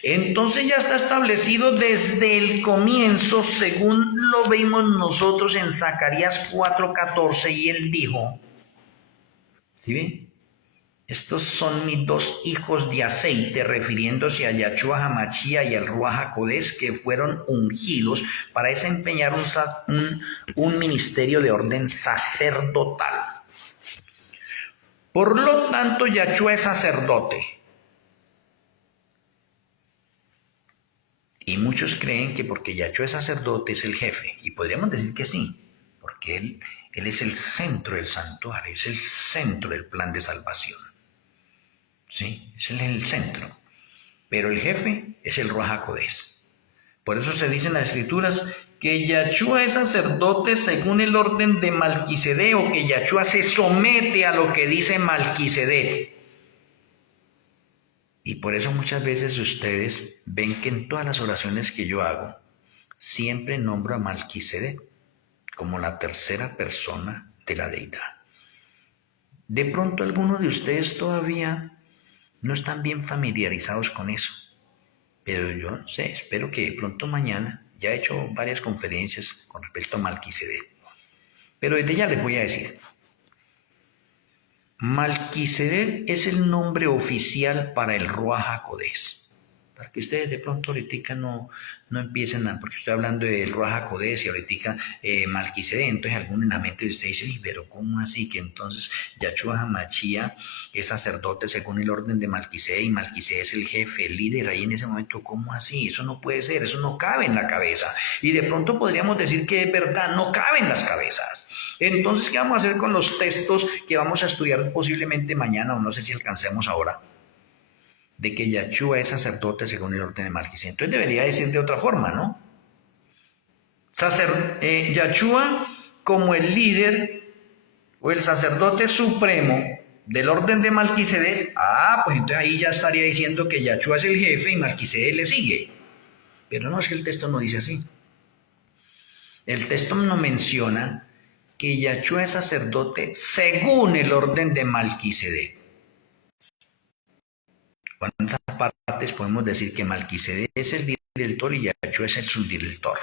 entonces ya está establecido desde el comienzo, según lo vimos nosotros en Zacarías 4:14, y él dijo, ¿sí ven? Estos son mis dos hijos de aceite, refiriéndose a Yahshua HaMashiach y al Ruach HaKodesh, que fueron ungidos para desempeñar un ministerio de orden sacerdotal. Por lo tanto, Yahshua es sacerdote. Y muchos creen que porque Yahshua es sacerdote es el jefe. Y podríamos decir que sí, porque él es el centro del santuario, es el centro del plan de salvación. ¿Sí? Es el centro. Pero el jefe es el Ruach HaKodesh. Por eso se dice en las Escrituras que Yahshua es sacerdote según el orden de Malquisedec, o que Yahshua se somete a lo que dice Malquisedec. Y por eso muchas veces ustedes ven que en todas las oraciones que yo hago, siempre nombro a Malquisedec como la tercera persona de la deidad. De pronto algunos de ustedes todavía no están bien familiarizados con eso, pero yo no sé, espero que de pronto mañana, ya he hecho varias conferencias con respecto a Malquisedec, pero desde ya les voy a decir, Malquisedec es el nombre oficial para el Ruach HaKodesh. Para que ustedes de pronto ahorita no empiecen a, porque estoy hablando del Ruach HaKodesh y ahorita Malquisedec, entonces alguno en la mente de ustedes dice, pero ¿cómo así que entonces Yahshua HaMashiach es sacerdote según el orden de Malquisedec y Malquisedec es el jefe, el líder ahí en ese momento? ¿Cómo así? Eso no puede ser, eso no cabe en la cabeza. Y de pronto podríamos decir que es verdad, no cabe en las cabezas. Entonces, ¿qué vamos a hacer con los textos que vamos a estudiar posiblemente mañana, o no sé si alcancemos ahora? De que Yahshua es sacerdote según el orden de Malquisedec. Entonces debería decir de otra forma, ¿no? Yahshua como el líder o el sacerdote supremo del orden de Malquisedec. Pues entonces ahí ya estaría diciendo que Yahshua es el jefe y Malquisedec le sigue. Pero no, es que el texto no dice así. El texto no menciona que Yahshua es sacerdote según el orden de Malquisedec. Bueno, en otras partes podemos decir que Malquisedec es el director y Yahshua es el subdirector.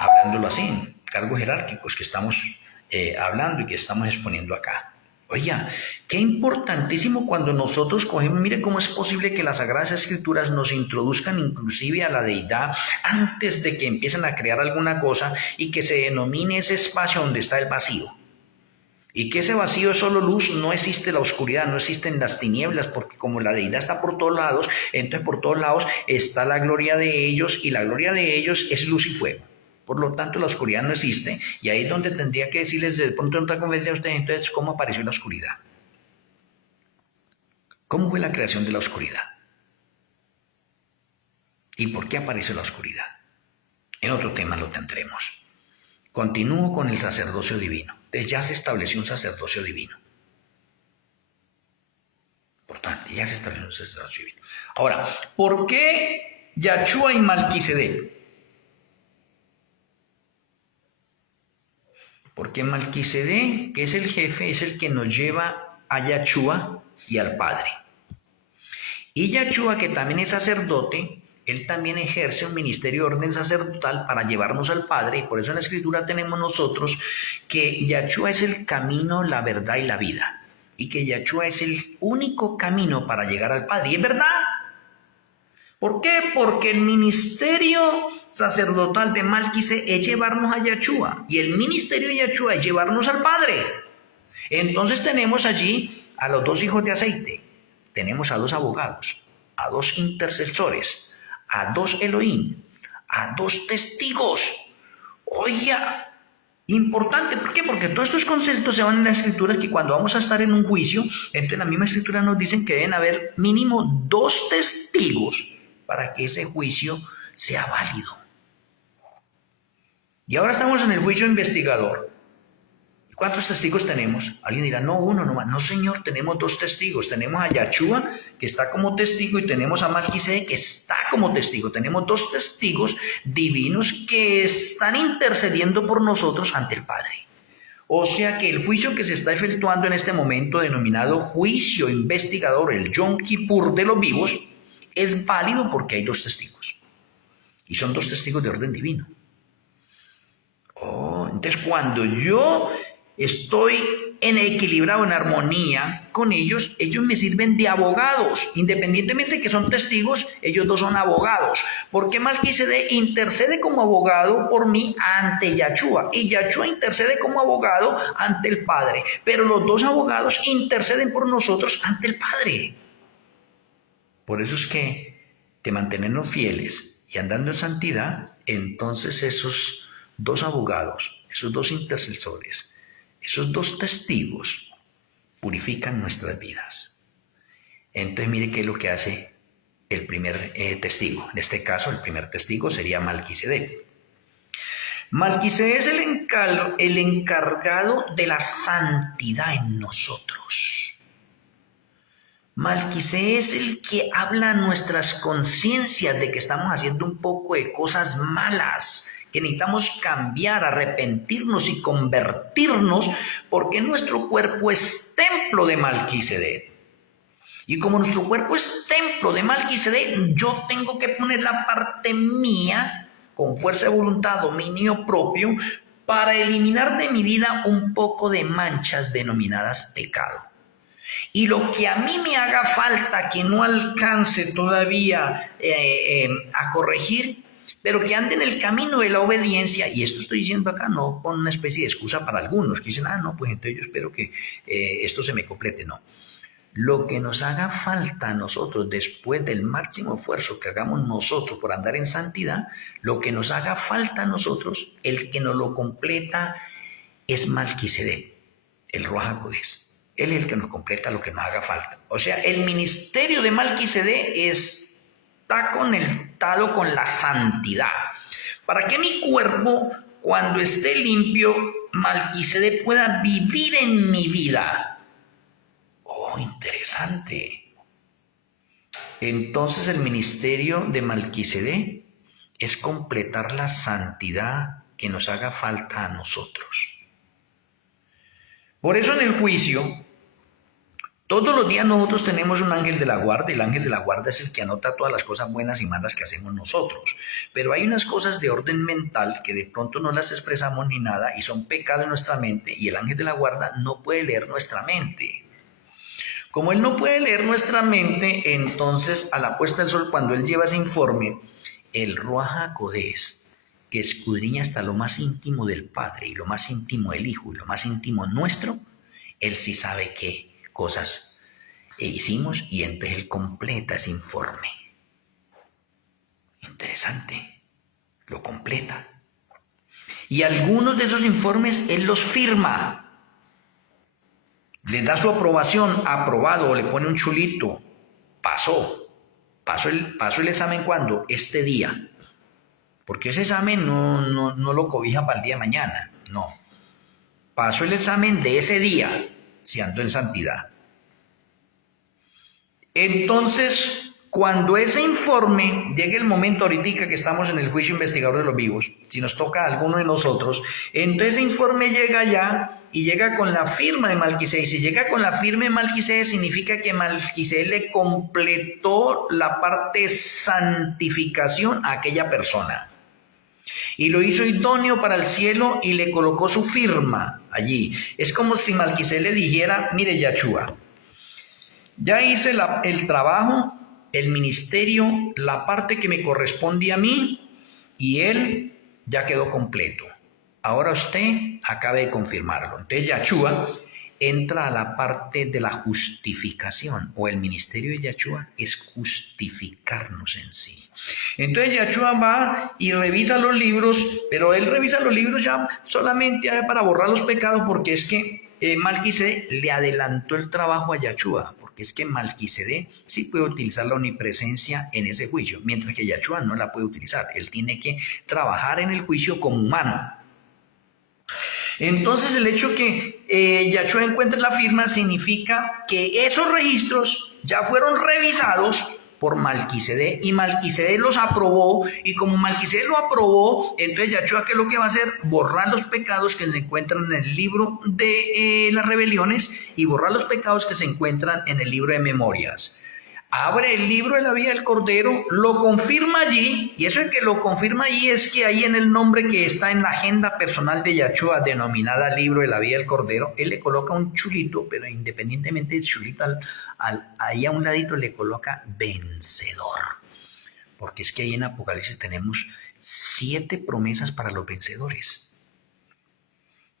Hablándolo así, en cargos jerárquicos que estamos hablando y que estamos exponiendo acá. Oiga, qué importantísimo cuando nosotros cogemos, mire cómo es posible que las Sagradas Escrituras nos introduzcan inclusive a la deidad antes de que empiecen a crear alguna cosa y que se denomine ese espacio donde está el vacío. Y que ese vacío es solo luz, no existe la oscuridad, no existen las tinieblas, porque como la deidad está por todos lados, entonces por todos lados está la gloria de ellos, y la gloria de ellos es luz y fuego. Por lo tanto, la oscuridad no existe, y ahí es donde tendría que decirles de pronto en otra conferencia a ustedes, entonces, ¿cómo apareció la oscuridad? ¿Cómo fue la creación de la oscuridad? ¿Y por qué apareció la oscuridad? En otro tema lo tendremos. Continúo con el sacerdocio divino. Entonces ya se estableció un sacerdocio divino. Por tanto, ya se estableció un sacerdocio divino. Ahora, ¿por qué Yahshua y Malquisedec? Porque Malquisedec, que es el jefe, es el que nos lleva a Yahshua y al Padre. Y Yahshua, que también es sacerdote, él también ejerce un ministerio de orden sacerdotal para llevarnos al Padre, y por eso en la Escritura tenemos nosotros que Yahshua es el camino, la verdad y la vida, y que Yahshua es el único camino para llegar al Padre. Y es verdad. ¿Por qué? Porque el ministerio sacerdotal de Malquisedec es llevarnos a Yahshua, y el ministerio de Yahshua es llevarnos al Padre. Entonces tenemos allí a los dos hijos de aceite, tenemos a dos abogados, a dos intercesores, a dos Elohim, a dos testigos. Oiga, importante, ¿por qué? Porque todos estos conceptos se van en la Escritura, que cuando vamos a estar en un juicio, entonces la misma Escritura nos dicen que deben haber mínimo dos testigos para que ese juicio sea válido. Y ahora estamos en el juicio investigador. ¿Cuántos testigos tenemos? Alguien dirá, no, uno nomás. No, señor, tenemos dos testigos. Tenemos a Yahshua, que está como testigo, y tenemos a Malquisedec, que está como testigo. Tenemos dos testigos divinos que están intercediendo por nosotros ante el Padre. O sea que el juicio que se está efectuando en este momento, denominado juicio investigador, el Yom Kippur de los vivos, es válido porque hay dos testigos. Y son dos testigos de orden divino. Entonces cuando yo estoy en equilibrado, en armonía con ellos, ellos me sirven de abogados. Independientemente de que son testigos, ellos dos son abogados. Porque Malquisedec intercede como abogado por mí ante Yahshua, y Yahshua intercede como abogado ante el Padre. Pero los dos abogados interceden por nosotros ante el Padre. Por eso es que de mantenernos fieles y andando en santidad, entonces esos dos abogados, esos dos intercesores, esos dos testigos purifican nuestras vidas. Entonces mire qué es lo que hace el primer testigo. En este caso, el primer testigo sería Malquisedec. Malquisedec es el encargado de la santidad en nosotros. Malquisedec es el que habla a nuestras conciencias de que estamos haciendo un poco de cosas malas, que necesitamos cambiar, arrepentirnos y convertirnos, porque nuestro cuerpo es templo de Malquisedec. Y como nuestro cuerpo es templo de Malquisedec, yo tengo que poner la parte mía con fuerza de voluntad, dominio propio, para eliminar de mi vida un poco de manchas denominadas pecado. Y lo que a mí me haga falta, que no alcance todavía a corregir, pero que ande en el camino de la obediencia, y esto estoy diciendo acá no con una especie de excusa para algunos, que dicen, no, pues entonces yo espero que esto se me complete, no. Lo que nos haga falta a nosotros después del máximo esfuerzo que hagamos nosotros por andar en santidad, lo que nos haga falta a nosotros, el que nos lo completa es Malquisedec, el Ruach HaKodesh. Él es el que nos completa lo que nos haga falta. O sea, el ministerio de Malquisedec está conectado con la santidad. Para que mi cuerpo, cuando esté limpio, Malquisedec pueda vivir en mi vida. Interesante. Entonces el ministerio de Malquisedec es completar la santidad que nos haga falta a nosotros. Por eso en el juicio, todos los días nosotros tenemos un ángel de la guarda, y el ángel de la guarda es el que anota todas las cosas buenas y malas que hacemos nosotros. Pero hay unas cosas de orden mental que de pronto no las expresamos ni nada y son pecado en nuestra mente, y el ángel de la guarda no puede leer nuestra mente. Como él no puede leer nuestra mente, entonces a la puesta del sol, cuando él lleva ese informe, el Ruach HaKodesh, que escudriña hasta lo más íntimo del Padre y lo más íntimo del Hijo y lo más íntimo nuestro, él sí sabe qué cosas hicimos, y entonces él completa ese informe. Interesante, lo completa. Y algunos de esos informes él los firma. Le da su aprobación, aprobado, o le pone un chulito, pasó el examen. ¿Cuándo? Este día, porque ese examen no lo cobija para el día de mañana, no, pasó el examen de ese día, si ando en santidad. Entonces, cuando ese informe llegue el momento ahorita que estamos en el juicio investigador de los vivos, si nos toca a alguno de nosotros, entonces ese informe llega ya y llega con la firma de Malquisedec. Si llega con la firma de Malquisedec, significa que Malquisedec le completó la parte de santificación a aquella persona. Y lo hizo idóneo para el cielo y le colocó su firma allí. Es como si Malquisedec le dijera, mire Yahshua, ya hice el trabajo, el ministerio, la parte que me corresponde a mí, y él ya quedó completo. Ahora usted acabe de confirmarlo. Entonces Yahshua entra a la parte de la justificación, o el ministerio de Yahshua es justificarnos en sí. Entonces Yahshua va y revisa los libros, pero él revisa los libros ya solamente para borrar los pecados, porque es que Malquisedec le adelantó el trabajo a Yahshua, porque es que Malquisedec sí puede utilizar la omnipresencia en ese juicio, mientras que Yahshua no la puede utilizar. Él tiene que trabajar en el juicio como humano. Entonces el hecho que Yahshua encuentre la firma significa que esos registros ya fueron revisados por Malquisedec, y Malquisedec los aprobó, y como Malquisedec lo aprobó, entonces Yahshua, ¿qué es lo que va a hacer? Borrar los pecados que se encuentran en el libro de las rebeliones, y borrar los pecados que se encuentran en el libro de memorias. Abre el libro de la vida del Cordero, lo confirma allí, y eso es que lo confirma allí es que ahí en el nombre que está en la agenda personal de Yahshua, denominada libro de la vida del Cordero, él le coloca un chulito, pero independientemente del chulito, ahí a un ladito le coloca vencedor, porque es que ahí en Apocalipsis tenemos 7 promesas para los vencedores.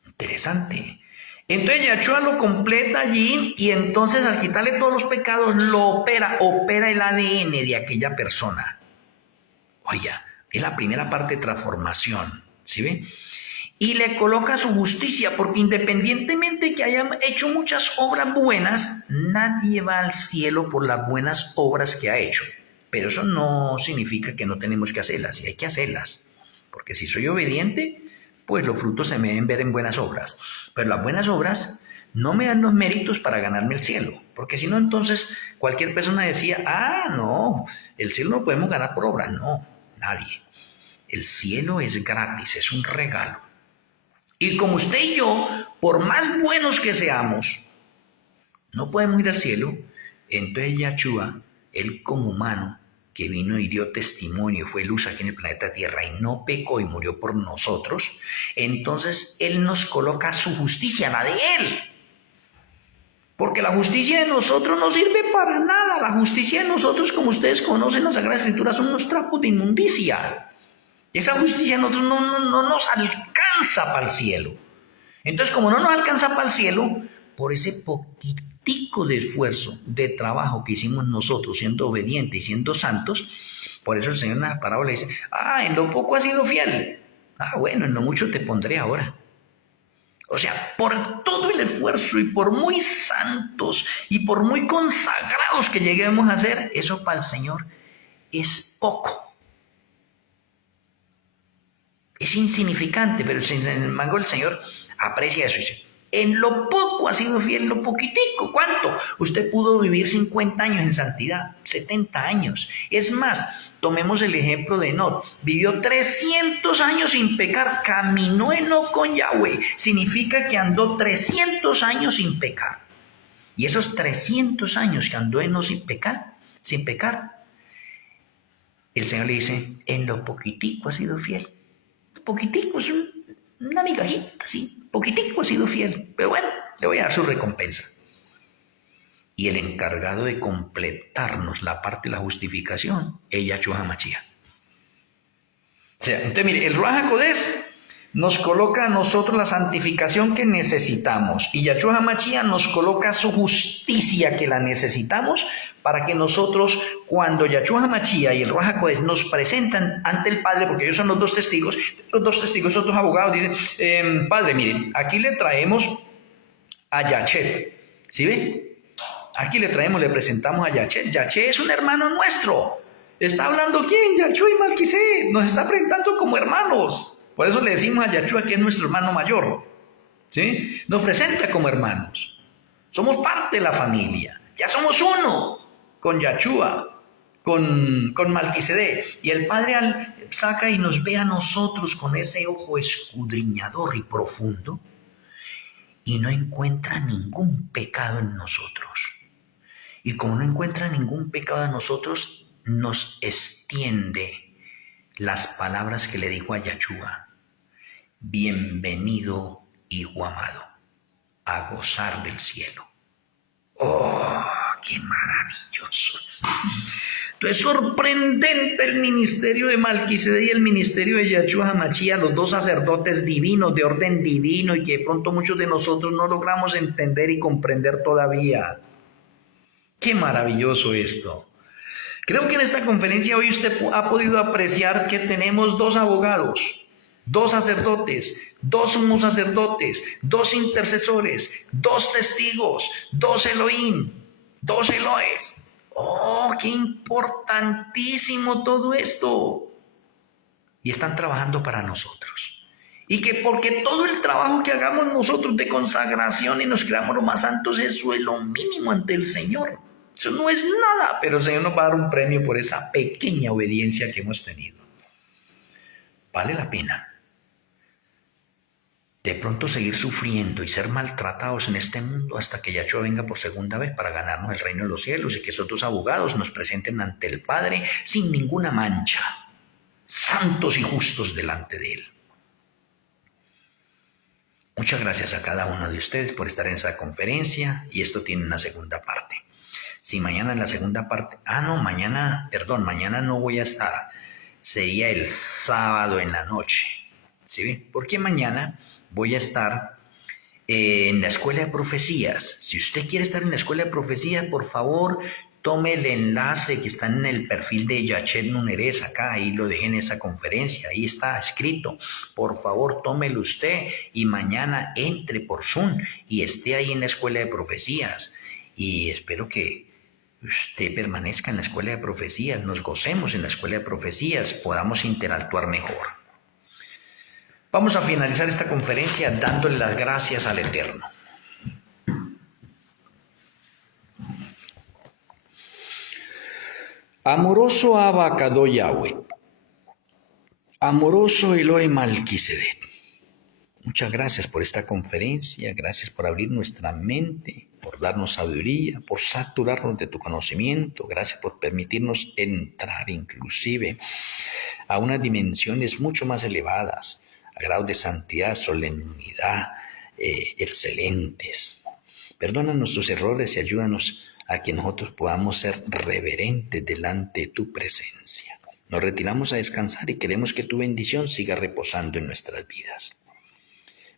Interesante. Entonces Yahshua lo completa allí, y entonces al quitarle todos los pecados lo opera el ADN de aquella persona. Oiga, es la primera parte de transformación. ¿Sí ve? Y le coloca su justicia, porque independientemente que haya hecho muchas obras buenas, nadie va al cielo por las buenas obras que ha hecho. Pero eso no significa que no tenemos que hacerlas, y hay que hacerlas. Porque si soy obediente, pues los frutos se me deben ver en buenas obras. Pero las buenas obras no me dan los méritos para ganarme el cielo. Porque si no, entonces cualquier persona decía, no, el cielo no podemos ganar por obras. No, nadie. El cielo es gratis, es un regalo. Y como usted y yo, por más buenos que seamos, no podemos ir al cielo, entonces Yahshua, él como humano, que vino y dio testimonio, fue luz aquí en el planeta Tierra y no pecó y murió por nosotros, entonces él nos coloca su justicia, la de él. Porque la justicia de nosotros no sirve para nada. La justicia de nosotros, como ustedes conocen, la Sagrada Escritura son unos trapos de inmundicia. Esa justicia a nosotros no nos alcanza para el cielo. Entonces, como no nos alcanza para el cielo, por ese poquitico de esfuerzo, de trabajo que hicimos nosotros, siendo obedientes y siendo santos, por eso el Señor en la parábola dice, en lo poco has sido fiel. Bueno, en lo mucho te pondré ahora. O sea, por todo el esfuerzo y por muy santos y por muy consagrados que lleguemos a ser, eso para el Señor es poco. Es insignificante, pero sin embargo el Señor aprecia eso y dice, en lo poco ha sido fiel, lo poquitico. ¿Cuánto? Usted pudo vivir 50 años en santidad, 70 años. Es más, tomemos el ejemplo de Enoc. Vivió 300 años sin pecar, caminó Enoc con Yahweh. Significa que andó 300 años sin pecar. Y esos 300 años que andó Enoc sin pecar, el Señor le dice, en lo poquitico ha sido fiel. Poquitico, es una migajita, sí, poquitico ha sido fiel, pero bueno, le voy a dar su recompensa. Y el encargado de completarnos la parte de la justificación es Yahshua HaMashiach. O sea, entonces mire, el Ruach HaKodesh nos coloca a nosotros la santificación que necesitamos y Yahshua HaMashiach nos coloca su justicia que la necesitamos para que nosotros, cuando Yahshua HaMashiach y el Ruach HaKodesh nos presentan ante el Padre, porque ellos son los dos testigos, son dos abogados, dicen, Padre, miren, aquí le traemos a Yachet, ¿sí ve? Aquí le presentamos a Yachet. Yachet es un hermano nuestro. ¿Está hablando quién? Yahshua y Malquisedec. Nos está presentando como hermanos. Por eso le decimos a Yahshua que es nuestro hermano mayor. ¿Sí? Nos presenta como hermanos. Somos parte de la familia. Ya somos uno con Yahshua, con Malquisedec. Y el Padre saca y nos ve a nosotros con ese ojo escudriñador y profundo y no encuentra ningún pecado en nosotros. Y como no encuentra ningún pecado en nosotros, nos extiende las palabras que le dijo a Yahshua. Bienvenido, hijo amado, a gozar del cielo. ¡Oh, qué maravilloso es! Entonces, sorprendente el ministerio de Malquisedec y el ministerio de Yahshua HaMashiach, los dos sacerdotes divinos, de orden divino, y que de pronto muchos de nosotros no logramos entender y comprender todavía. ¡Qué maravilloso esto! Creo que en esta conferencia hoy usted ha podido apreciar que tenemos dos abogados, dos sacerdotes, dos sumos sacerdotes, dos intercesores, dos testigos, dos Elohim, dos Eloes. ¡Oh, qué importantísimo todo esto! Y están trabajando para nosotros. Y que porque todo el trabajo que hagamos nosotros de consagración y nos creamos los más santos, eso es lo mínimo ante el Señor. Eso no es nada, pero el Señor nos va a dar un premio por esa pequeña obediencia que hemos tenido. Vale la pena de pronto seguir sufriendo y ser maltratados en este mundo hasta que Yahshua venga por segunda vez para ganarnos el reino de los cielos y que esos dos abogados nos presenten ante el Padre sin ninguna mancha, santos y justos delante de Él. Muchas gracias a cada uno de ustedes por estar en esta conferencia y esto tiene una segunda parte. Si mañana en la segunda parte, mañana no voy a estar, sería el sábado en la noche, ¿sí? Porque mañana voy a estar en la Escuela de Profecías. Si usted quiere estar en la Escuela de Profecías, por favor, tome el enlace que está en el perfil de Yachet Nunerés acá, ahí lo dejé en esa conferencia, ahí está escrito. Por favor, tómelo usted y mañana entre por Zoom y esté ahí en la Escuela de Profecías. Y espero que usted permanezca en la Escuela de Profecías, nos gocemos en la Escuela de Profecías, podamos interactuar mejor. Vamos a finalizar esta conferencia dándole las gracias al Eterno. Amoroso Abacado Yahweh, amoroso Elohe Malquisedec, muchas gracias por esta conferencia, gracias por abrir nuestra mente, por darnos sabiduría, por saturarnos de tu conocimiento, gracias por permitirnos entrar inclusive a unas dimensiones mucho más elevadas, a grados de santidad, solemnidad, excelentes. Perdona nuestros errores y ayúdanos a que nosotros podamos ser reverentes delante de tu presencia. Nos retiramos a descansar y queremos que tu bendición siga reposando en nuestras vidas.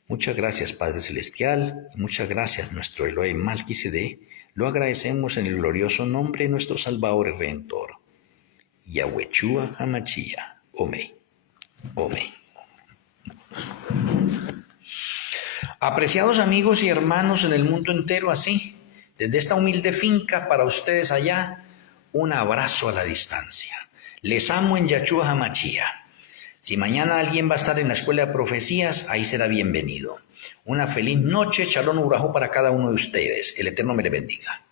Muchas gracias, Padre Celestial, y muchas gracias, nuestro Elohe Malquisedec. Lo agradecemos en el glorioso nombre de nuestro Salvador y Redentor, Yahwehshua Hamashiach. Amén. Amén. Apreciados amigos y hermanos en el mundo entero, así, desde esta humilde finca para ustedes allá, un abrazo a la distancia. Les amo en Yahshua Hamashiach. Si mañana alguien va a estar en la Escuela de Profecías, ahí será bienvenido. Una feliz noche, Shalom Urajo para cada uno de ustedes. El Eterno me le bendiga.